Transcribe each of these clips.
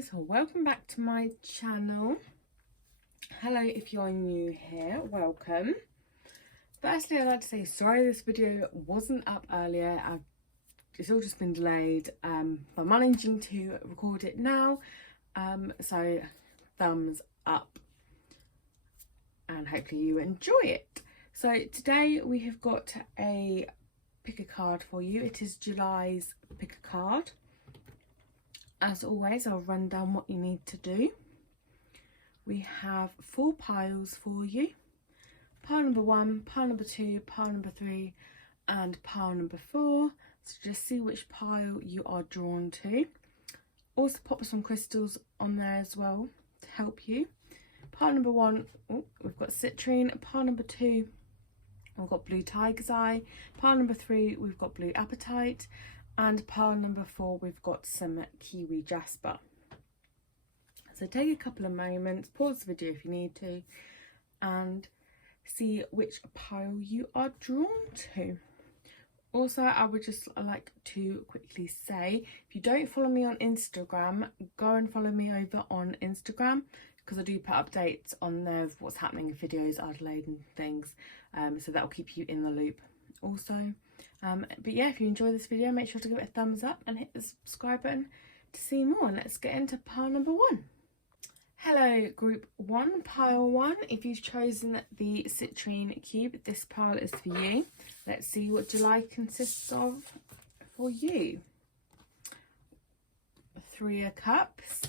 guys, welcome back to my channel. Hello, if you're new here, welcome. Firstly, I'd like to say sorry this video wasn't up earlier. It's all just been delayed, but I'm managing to record it now, so thumbs up and hopefully you enjoy it. So today we have got a pick a card for you. It is July's pick a card. As always, I'll run down what you need to do. We have 4 piles for you. Pile number 1, pile number 2, pile number 3 and pile number 4. So just see which pile you are drawn to. Also pop some crystals on there as well to help you. Pile number 1, we've got citrine. Pile number 2, we've got blue tiger's eye. Pile number 3, we've got blue apatite. And pile number 4, we've got some kiwi jasper. So take a couple of moments, pause the video if you need to, and see which pile you are drawn to. Also, I would just like to quickly say, if you don't follow me on Instagram, go and follow me over on Instagram, because I do put updates on there of what's happening in videos, Adelaide and things, so that'll keep you in the loop also. But yeah, if you enjoy this video, make sure to give it a thumbs up and hit the subscribe button to see more. And let's get into pile number 1. Hello group 1, pile 1. If you've chosen the citrine cube, this pile is for you. Let's see what July consists of for you. 3 of Cups,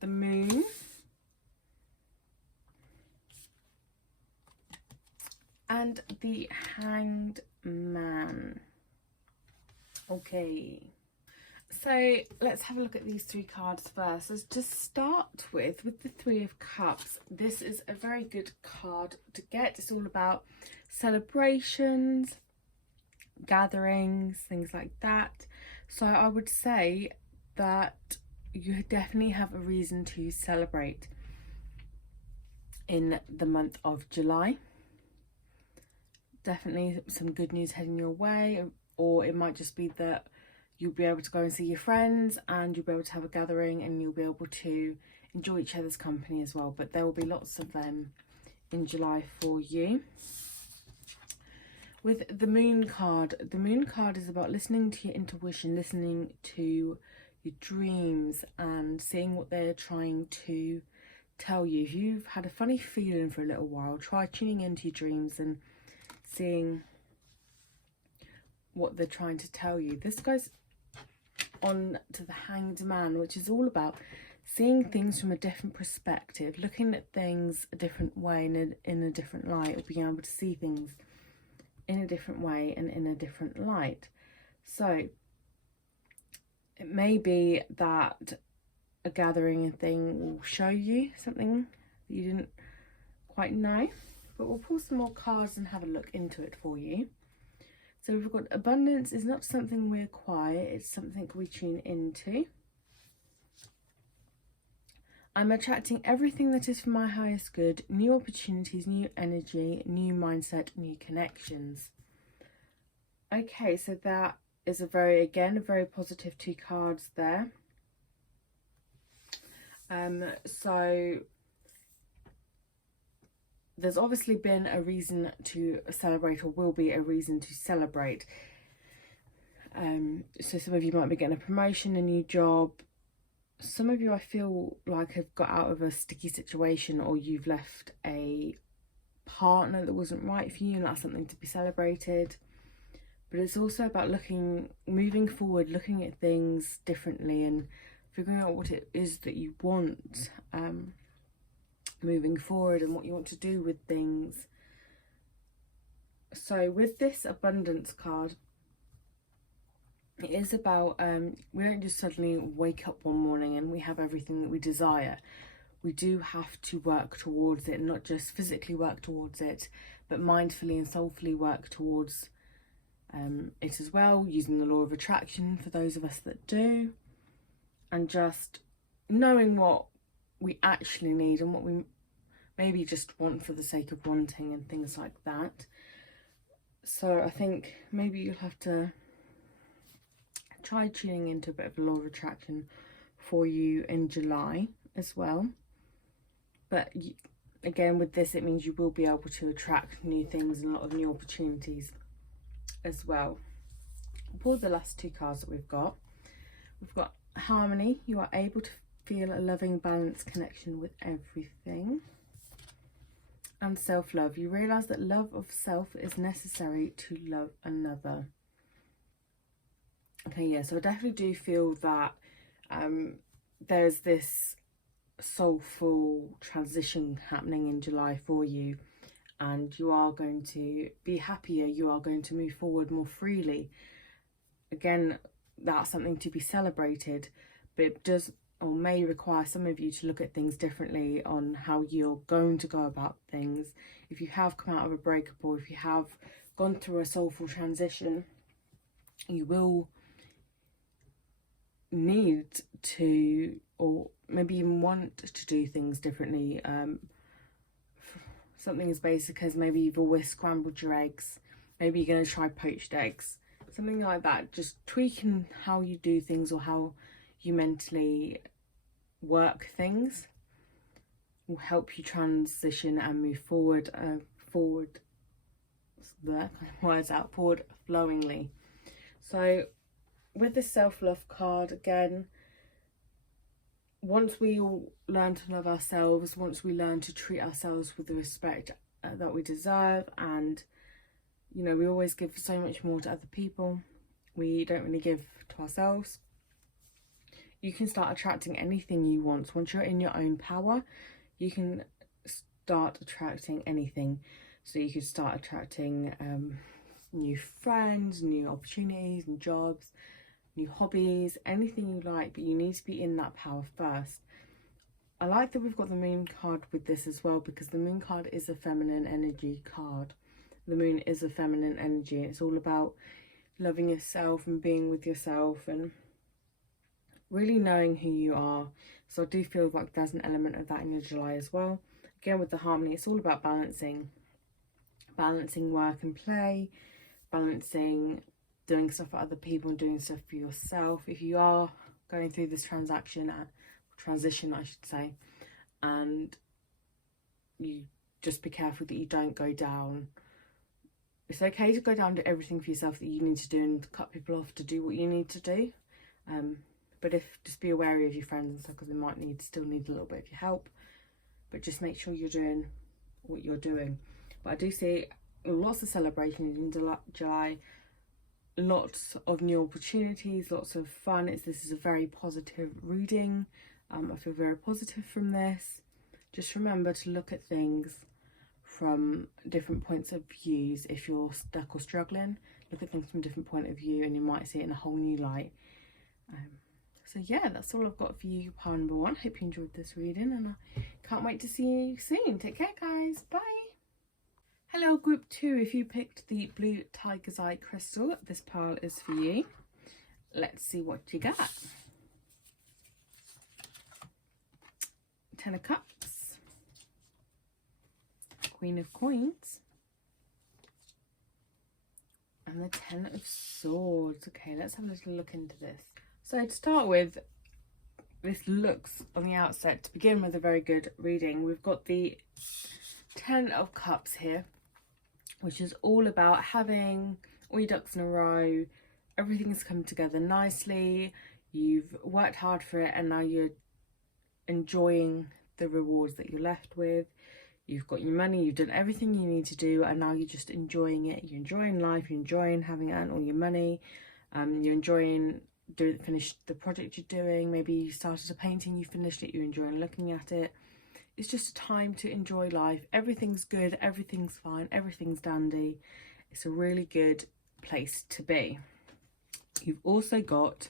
the Moon, and the Hanged Man. Okay, so let's have a look at these 3 cards first. So to start with the 3 of Cups, this is a very good card to get. It's all about celebrations, gatherings, things like that. So I would say that you definitely have a reason to celebrate in the month of July. Definitely some good news heading your way, or it might just be that you'll be able to go and see your friends and you'll be able to have a gathering and you'll be able to enjoy each other's company as well. But there will be lots of them in July for you. With the Moon card is about listening to your intuition, listening to your dreams and seeing what they're trying to tell you. If you've had a funny feeling for a little while, try tuning into your dreams and seeing what they're trying to tell you. This goes on to the Hanged Man, which is all about seeing things from a different perspective, looking at things a different way and in a different light, or being able to see things in a different way and in a different light. So it may be that a gathering thing will show you something that you didn't quite know. But we'll pull some more cards and have a look into it for you. So we've got abundance is not something we acquire, it's something we tune into. I'm attracting everything that is for my highest good, new opportunities, new energy, new mindset, new connections. Okay, so that is a very positive 2 cards there. So there's obviously been a reason to celebrate, or will be a reason to celebrate. So some of you might be getting a promotion, a new job. Some of you, I feel like, have got out of a sticky situation, or you've left a partner that wasn't right for you, and that's something to be celebrated. But it's also about moving forward, looking at things differently and figuring out what it is that you want moving forward and what you want to do with things. So with this abundance card, it is about we don't just suddenly wake up one morning and we have everything that we desire. We do have to work towards it, not just physically work towards it, but mindfully and soulfully work towards it as well, using the law of attraction for those of us that do, and just knowing what we actually need and what we maybe just want for the sake of wanting and things like that. So I think maybe you'll have to try tuning into a bit of law of attraction for you in July as well. But again, with this, it means you will be able to attract new things and a lot of new opportunities as well. I'll pull the last 2 cards that we've got. We've got harmony. You are able to feel a loving, balanced connection with everything. And self-love. You realise that love of self is necessary to love another. Okay, yeah, so I definitely do feel that there's this soulful transition happening in July for you, and you are going to be happier. You are going to move forward more freely. Again, that's something to be celebrated, but it does or may require some of you to look at things differently on how you're going to go about things. If you have come out of a breakup, or if you have gone through a soulful transition, you will need to, or maybe even want to do things differently. Something as basic as maybe you've always scrambled your eggs, maybe you're going to try poached eggs, something like that. Just tweaking how you do things or how you mentally work things will help you transition and move forward forward flowingly. So with the self-love card, again, once we all learn to love ourselves, once we learn to treat ourselves with the respect that we deserve, and you know, we always give so much more to other people, we don't really give to ourselves, you can start attracting anything you want. Once you're in your own power, you can start attracting anything. So you could start attracting new friends, new opportunities, new jobs, new hobbies, anything you like, but you need to be in that power first. I like that we've got the moon card with this as well, because the moon card is a feminine energy card. The moon is a feminine energy. It's all about loving yourself and being with yourself and really knowing who you are. So I do feel like there's an element of that in your July as well. Again, with the harmony, it's all about balancing work and play, balancing doing stuff for other people and doing stuff for yourself. If you are going through this transition, I should say, and you just be careful that you don't go down. It's okay to go down to everything for yourself that you need to do and cut people off to do what you need to do. But just be wary of your friends and stuff, because they might still need a little bit of your help. But just make sure you're doing what you're doing. But I do see lots of celebrations in July, lots of new opportunities, lots of fun. This is a very positive reading. I feel very positive from this. Just remember to look at things from different points of views. If you're stuck or struggling, look at things from a different point of view and you might see it in a whole new light. So yeah, that's all I've got for you, pile number 1. Hope you enjoyed this reading, and I can't wait to see you soon. Take care, guys. Bye. Hello, group 2. If you picked the blue tiger's eye crystal, this pile is for you. Let's see what you got. 10 of Cups, Queen of Coins, and the 10 of Swords. Okay, let's have a little look into this. So to start with, this looks on the outset, to begin with, a very good reading. We've got the 10 of Cups here, which is all about having all your ducks in a row. Everything's come together nicely. You've worked hard for it, and now you're enjoying the rewards that you're left with. You've got your money, you've done everything you need to do, and now you're just enjoying it. You're enjoying life, you're enjoying having earned all your money. You're enjoying finish the project you're doing. Maybe you started a painting, you finished it, you're enjoying looking at it. It's just a time to enjoy life. Everything's good, everything's fine, everything's dandy. It's a really good place to be. You've also got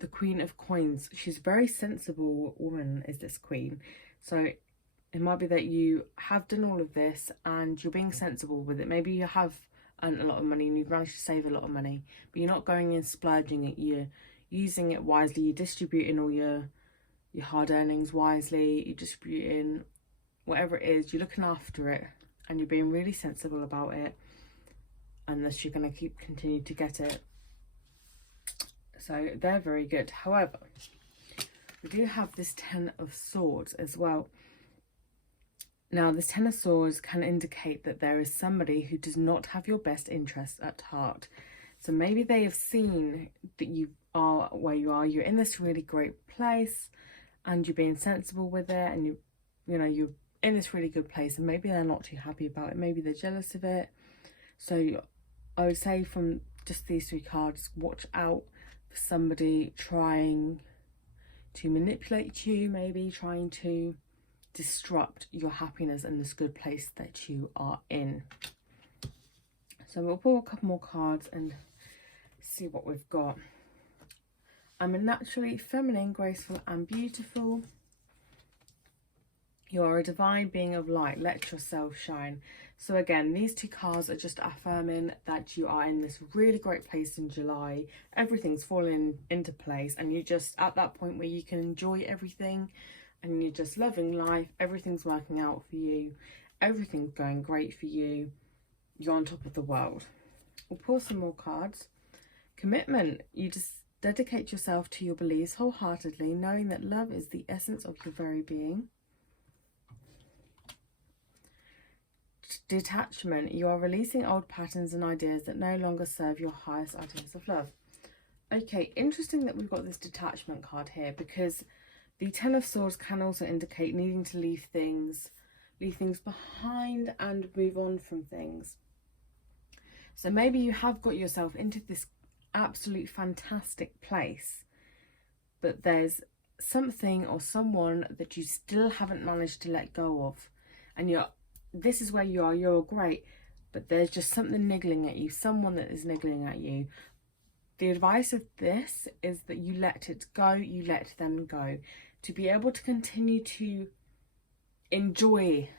the Queen of Coins. She's a very sensible woman, is this queen. So it might be that you have done all of this and you're being sensible with it. Maybe you have earned a lot of money and you've managed to save a lot of money, but you're not going and splurging it. You're using it wisely. You're distributing all your hard earnings wisely. You're distributing whatever it is. You're looking after it and you're being really sensible about it, unless you're going to continue to get it. So they're very good. However, we do have this Ten of Swords as well. Now, this Ten of Swords can indicate that there is somebody who does not have your best interests at heart. So maybe they have seen that you are where you are. You're in this really great place and you're being sensible with it, and you're in this really good place, and maybe they're not too happy about it. Maybe they're jealous of it. So I would say from just these 3 cards, watch out for somebody trying to manipulate you, maybe trying to disrupt your happiness and this good place that you are in. So we'll pull a couple more cards and see what we've got. I'm a naturally feminine, graceful and beautiful. You are a divine being of light. Let yourself shine. So again, these 2 cards are just affirming that you are in this really great place in July. Everything's falling into place and you're just at that point where you can enjoy everything and you're just loving life. Everything's working out for you. Everything's going great for you. You're on top of the world. We'll pull some more cards. Commitment. You just dedicate yourself to your beliefs wholeheartedly, knowing that love is the essence of your very being. Detachment. You are releasing old patterns and ideas that no longer serve your highest ideas of love. Okay, interesting that we've got this detachment card here, because the Ten of Swords can also indicate needing to leave things behind and move on from things. So maybe you have got yourself into this absolute fantastic place, but there's something or someone that you still haven't managed to let go of, and this is where you are, you're great, but there's just something niggling at you, someone that is niggling at you. The advice of this is that you let it go, you let them go, to be able to continue to enjoy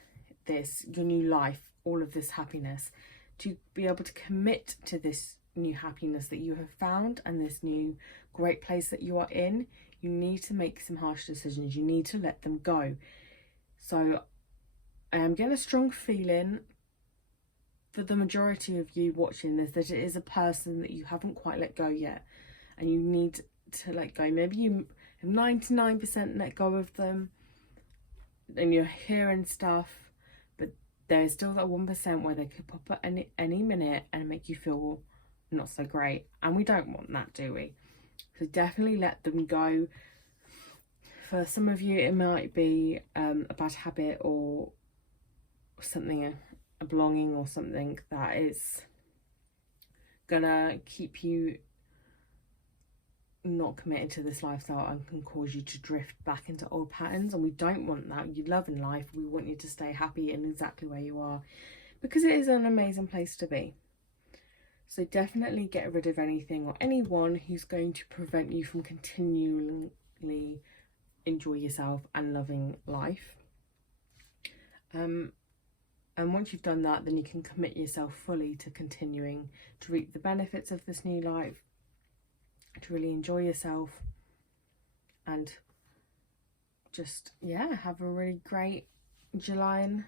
this, your new life, all of this happiness, to be able to commit to this new happiness that you have found and this new great place that you are in. You need to make some harsh decisions, you need to let them go. So I am getting a strong feeling for the majority of you watching this that it is a person that you haven't quite let go yet, and you need to let go. Maybe you have 99% let go of them and you're hearing stuff, but there's still that 1% where they could pop up any minute and make you feel not so great, and we don't want that, do we? So definitely let them go. For some of you it might be a bad habit or something, a belonging or something that is gonna keep you not committed to this lifestyle and can cause you to drift back into old patterns, and we don't want that. You love in life, we want you to stay happy in exactly where you are, because it is an amazing place to be. So definitely get rid of anything or anyone who's going to prevent you from continually enjoy yourself and loving life. And once you've done that, then you can commit yourself fully to continuing to reap the benefits of this new life, to really enjoy yourself and just, yeah, have a really great July and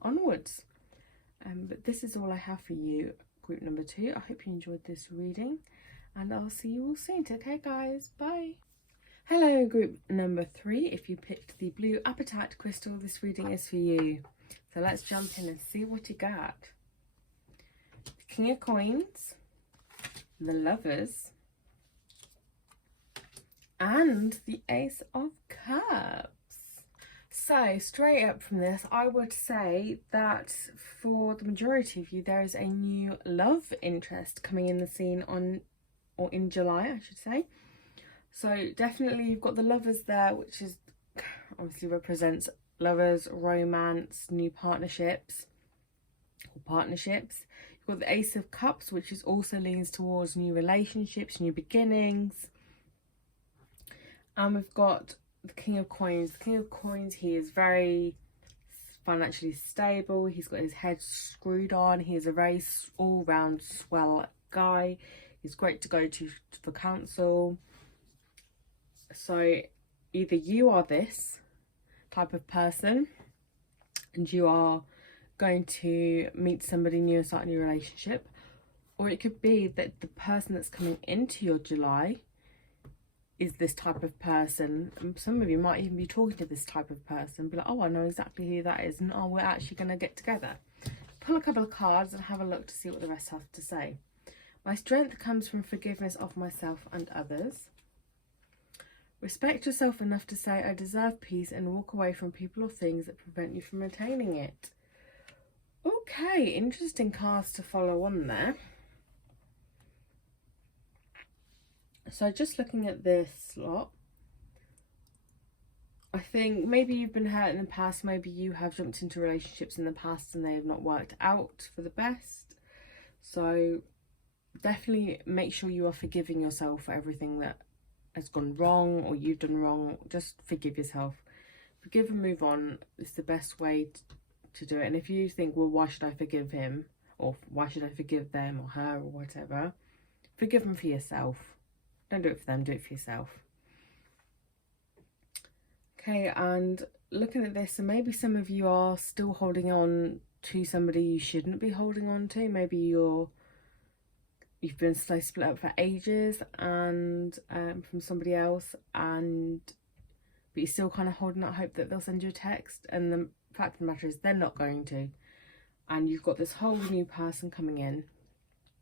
onwards. But this is all I have for you, group number 2. I hope you enjoyed this reading, and I'll see you all soon. Take care, guys. Bye. Hello, group number 3. If you picked the blue apatite crystal, this reading is for you. So let's jump in and see what you got. The King of Coins, the Lovers, and the Ace of Cups. So straight up from this, I would say that for the majority of you, there is a new love interest coming in the scene in July, I should say. So definitely you've got the Lovers there, which is obviously represents lovers, romance, new partnerships. You've got the Ace of Cups, which is also leans towards new relationships, new beginnings. And we've got the King of Coins. The King of Coins, he is very financially stable. He's got his head screwed on. He is a very all-round swell guy. He's great to go to for counsel. So either you are this type of person and you are going to meet somebody new and start a new relationship, or it could be that the person that's coming into your July is this type of person. And some of you might even be talking to this type of person, be like, oh, I know exactly who that is, and oh, we're actually going to get together. Pull a couple of cards and have a look to see what the rest have to say. My strength comes from forgiveness of myself and others. Respect yourself enough to say, I deserve peace, and walk away from people or things that prevent you from attaining it. Okay, interesting cards to follow on there. So just looking at this lot, I think maybe you've been hurt in the past, maybe you have jumped into relationships in the past and they have not worked out for the best. So definitely make sure you are forgiving yourself for everything that has gone wrong or you've done wrong. Just forgive yourself. Forgive and move on is the best way to do it. And if you think, well, why should I forgive him? Or why should I forgive them or her or whatever? Forgive them for yourself. Don't do it for them, do it for yourself. Okay, and looking at this, and maybe some of you are still holding on to somebody you shouldn't be holding on to. Maybe you've been split up for ages and from somebody else, but you're still kind of holding out hope that they'll send you a text, and the fact of the matter is they're not going to, and you've got this whole new person coming in,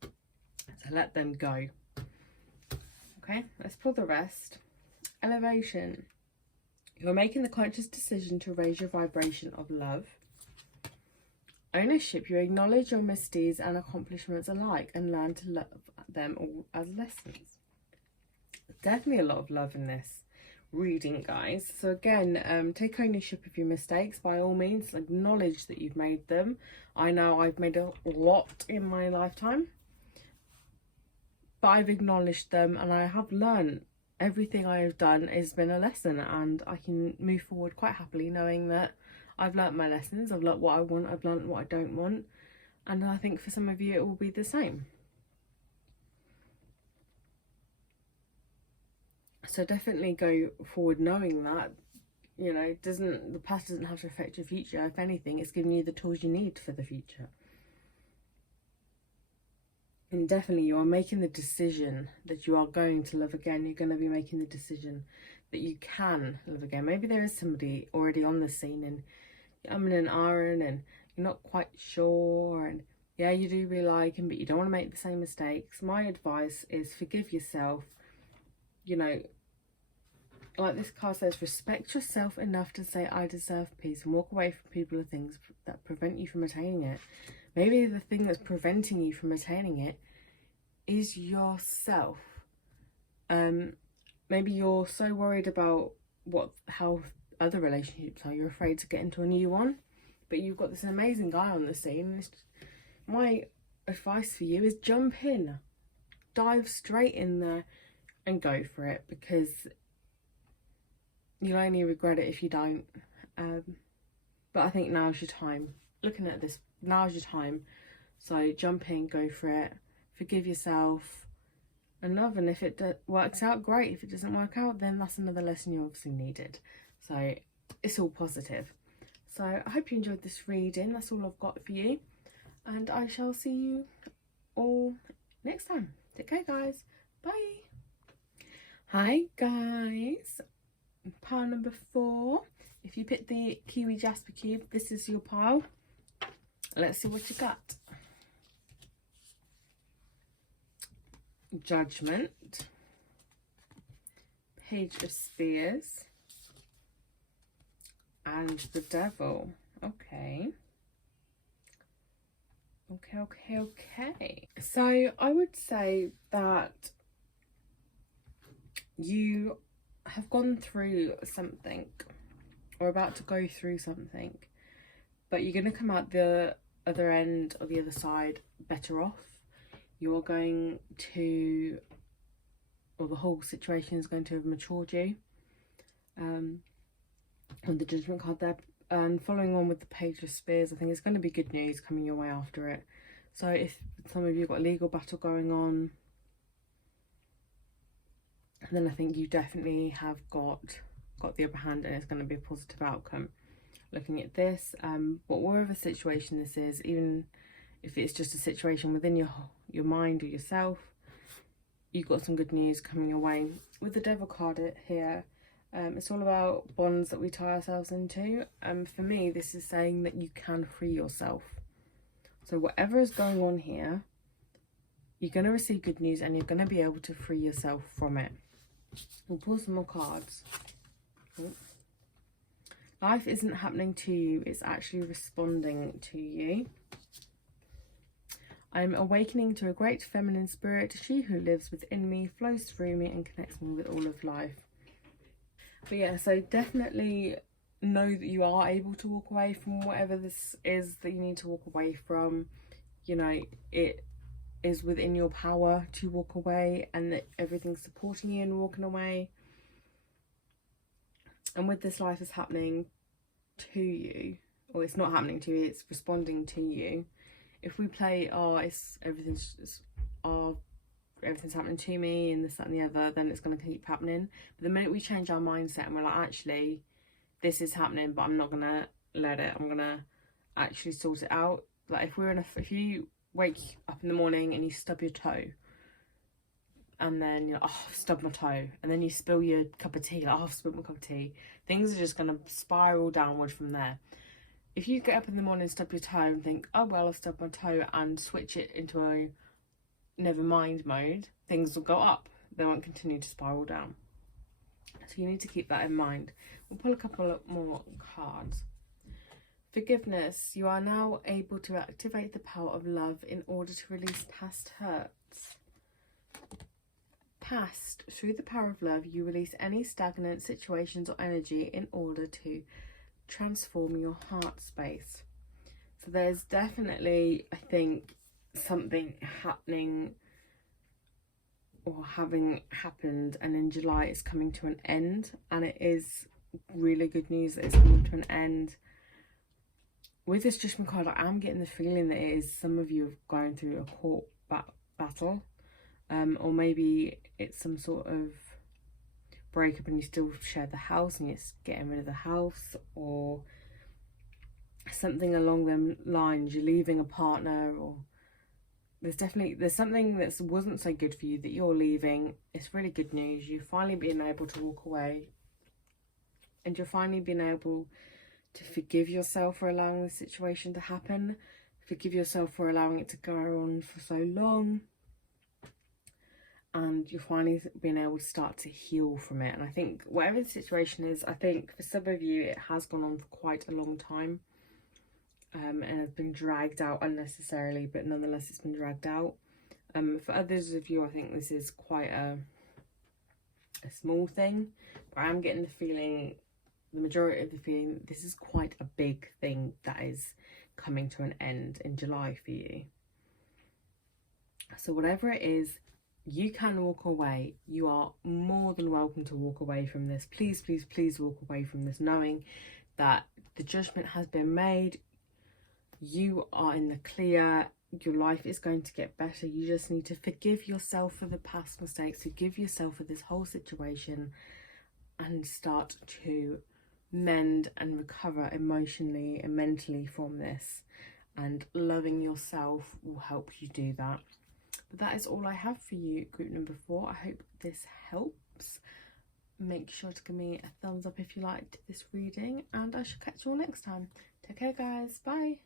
so let them go. Okay, let's pull the rest. Elevation. You're making the conscious decision to raise your vibration of love. Ownership. You acknowledge your misdeeds and accomplishments alike and learn to love them all as lessons. Definitely a lot of love in this reading, guys. So again, take ownership of your mistakes by all means. Acknowledge that you've made them. I know I've made a lot in my lifetime, but I've acknowledged them and I have learned. Everything I have done has been a lesson, and I can move forward quite happily knowing that I've learnt my lessons. I've learnt what I want, I've learnt what I don't want, and I think for some of you it will be the same. So definitely go forward knowing that, you know, the past doesn't have to affect your future. If anything, it's giving you the tools you need for the future. And definitely you are making the decision that you are going to love again. You're going to be making the decision that you can love again. Maybe there is somebody already on the scene and you're umming and ahhing and you're not quite sure, and yeah, you do really like him, but you don't want to make the same mistakes. My advice is forgive yourself. You know, like this card says, respect yourself enough to say, I deserve peace, and walk away from people or things that prevent you from attaining it. Maybe the thing that's preventing you from attaining it is yourself. Maybe you're so worried about how other relationships are, you're afraid to get into a new one, but you've got this amazing guy on the scene. My advice for you is jump in, dive straight in there and go for it, because you'll only regret it if you don't. But I think now's your time. Looking at this, now's your time. So jump in, go for it, forgive yourself and love. And if it works out, great. If it doesn't work out, then that's another lesson you obviously needed. So it's all positive. So I hope you enjoyed this reading. That's all I've got for you, and I shall see you all next time. Take care, guys. Bye. Hi guys, pile number 4. If you pick the Kiwi Jasper Cube, this is your pile. Let's see what you got. Judgment, Page of Spears, and the Devil. Okay. So I would say that you have gone through something or about to go through something, but you're going to come out the other end or the other side better off. You're going to, or the whole situation is going to have matured you. On the Judgment card there, and following on with the Page of Spears, I think it's going to be good news coming your way after it. So if some of you have got a legal battle going on, then I think you definitely have got the upper hand, and it's going to be a positive outcome. Looking at this, whatever situation this is, even if it's just a situation within your mind or yourself, you've got some good news coming your way. With the Devil card here, it's all about bonds that we tie ourselves into. For me, this is saying that you can free yourself. So whatever is going on here, you're going to receive good news and you're going to be able to free yourself from it. We'll pull some more cards. Oh. Life isn't happening to you, it's actually responding to you. I'm awakening to a great feminine spirit. She who lives within me flows through me and connects me with all of life. But yeah, so definitely know that you are able to walk away from whatever this is that you need to walk away from. You know, it is within your power to walk away, and that everything's supporting you in walking away. And with this, life is happening to you, or it's not happening to you, it's responding to you. If we play, everything's happening to me and this, that and the other, then it's going to keep happening. But the minute we change our mindset and we're like, actually, this is happening, but I'm not going to let it, I'm going to actually sort it out. Like if you wake up in the morning and you stub your toe, and then you're like, oh, I've stubbed my toe, and then you spill your cup of tea, like, oh, I've spilled my cup of tea, things are just going to spiral downward from there. If you get up in the morning and stub your toe and think, oh well, I've stubbed my toe, and switch it into a never mind mode, things will go up, they won't continue to spiral down. So you need to keep that in mind. We'll pull a couple more cards. Forgiveness. You are now able to activate the power of love in order to release past hurts. Past. Through the power of love, you release any stagnant situations or energy in order to transform your heart space. So there's definitely, I think, something happening or having happened, and in July it's coming to an end, and it is really good news that it's coming to an end. With this Judgment card, I am getting the feeling that it is some of you have gone through a court battle, or maybe it's some sort of breakup and you still share the house and you're getting rid of the house, or something along them lines. You're leaving a partner, or there's something that wasn't so good for you that you're leaving. It's really good news. You've finally been able to walk away, and you're finally being able to forgive yourself for allowing the situation to happen, forgive yourself for allowing it to go on for so long, and you're finally being able to start to heal from it. And I think whatever the situation is, I think for some of you it has gone on for quite a long time, and has been dragged out unnecessarily, but nonetheless it's been dragged out. For others of you, I think this is quite a small thing, but I'm getting the feeling, the majority of the feeling, this is quite a big thing that is coming to an end in July for you. So whatever it is, you can walk away. You are more than welcome to walk away from this. Please, please, please walk away from this, knowing that the judgment has been made. You are in the clear. Your life is going to get better. You just need to forgive yourself for the past mistakes, forgive yourself for this whole situation, and start to mend and recover emotionally and mentally from this. And loving yourself will help you do that. But that is all I have for you, group number 4. I hope this helps. Make sure to give me a thumbs up if you liked this reading, and I shall catch you all next time. Take care, guys. Bye.